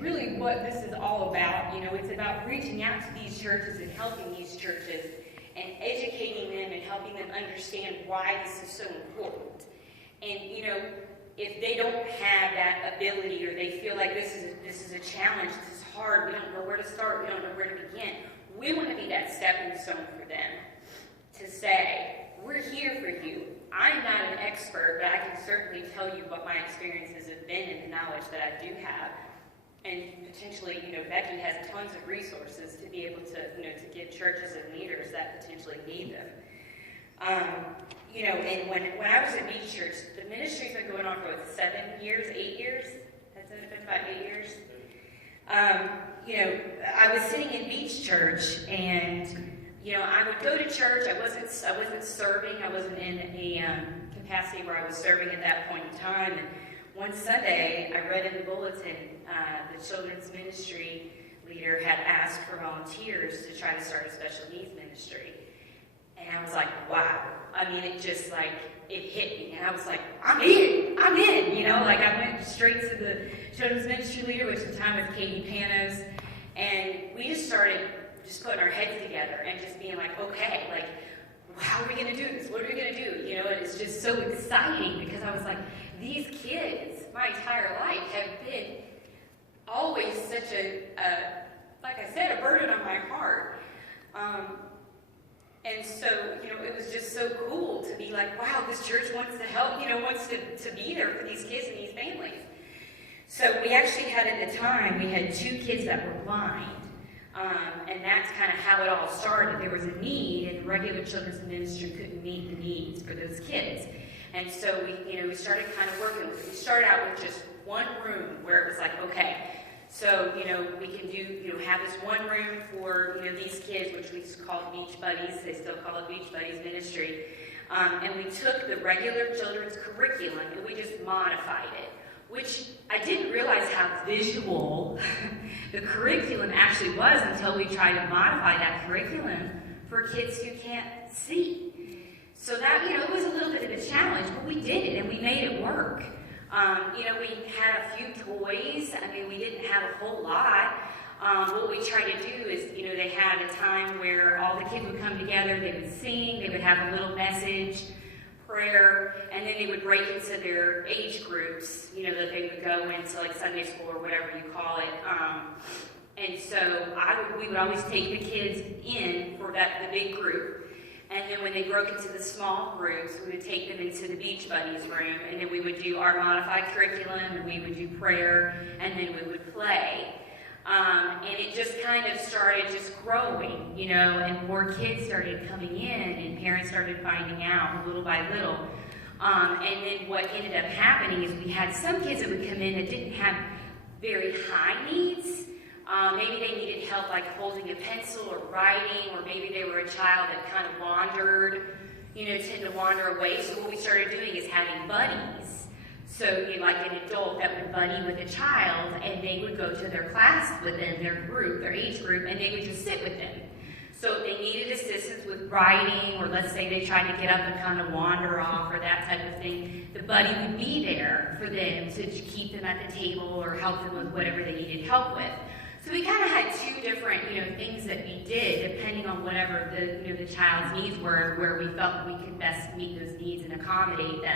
really what this is all about. It's about reaching out to these churches and helping these churches and educating them and helping them understand why this is so important. And, if they don't have that ability, or they feel like this is a challenge, this is hard, we don't know where to start, we don't know where to begin, we want to be that stepping stone for them to say, we're here for you. I'm not an expert, but I can certainly tell you what my experiences have been and the knowledge that I do have. And potentially, Becky has tons of resources to be able to, to give churches and leaders that potentially need them. And when I was at Beach Church, the ministry's been going on for 7 years, 8 years? Has it been about 8 years? I was sitting in Beach Church, and I would go to church. I wasn't serving. I wasn't in a capacity where I was serving at that point in time. And one Sunday, I read in the bulletin the children's ministry leader had asked for volunteers to try to start a special needs ministry. And I was like, wow. I mean, it just it hit me. And I was like, I'm in. I went straight to the children's ministry leader, which at the time was Katie Panos. And we just started putting our heads together and just being like, okay, how are we going to do this? What are we going to do? And it's just so exciting because I was like, these kids, my entire life, have been always such like I said, a burden on my heart. And so, it was just so cool to be like, wow, this church wants to help, wants to be there for these kids and these families. So we actually had, at the time, we had 2 kids that were blind. And that's kind of how it all started. There was a need, and regular children's ministry couldn't meet the needs for those kids. And so we started kind of working with it. We started out with just one room where it was like, okay, so, we can do, have this one room for, these kids, which we called Beach Buddies. They still call it Beach Buddies Ministry. And we took the regular children's curriculum and we just modified it, which I didn't realize how visual the curriculum actually was until we tried to modify that curriculum for kids who can't see. So that, it was a little bit of a challenge, but we did it and we made it work. We had a few toys. I mean, we didn't have a whole lot. What we tried to do is, they had a time where all the kids would come together, they would sing, they would have a little message, prayer, and then they would break into their age groups, that they would go into, like Sunday school or whatever you call it. And so we would always take the kids in for the big group. And then when they broke into the small groups, we would take them into the Beach Buddies room, and then we would do our modified curriculum, and we would do prayer, and then we would play. And it just kind of started just growing, and more kids started coming in, and parents started finding out little by little. And then what ended up happening is we had some kids that would come in that didn't have very high needs. Maybe they needed help holding a pencil or writing, or maybe they were a child that kind of wandered, tend to wander away. So what we started doing is having buddies. So like an adult that would buddy with a child, and they would go to their class with them, their group, their age group, and they would just sit with them. So if they needed assistance with writing, or let's say they tried to get up and kind of wander off or that type of thing, the buddy would be there for them to keep them at the table or help them with whatever they needed help with. So we kind of had 2 different, things that we did depending on whatever the child's needs were, where we felt we could best meet those needs and accommodate them.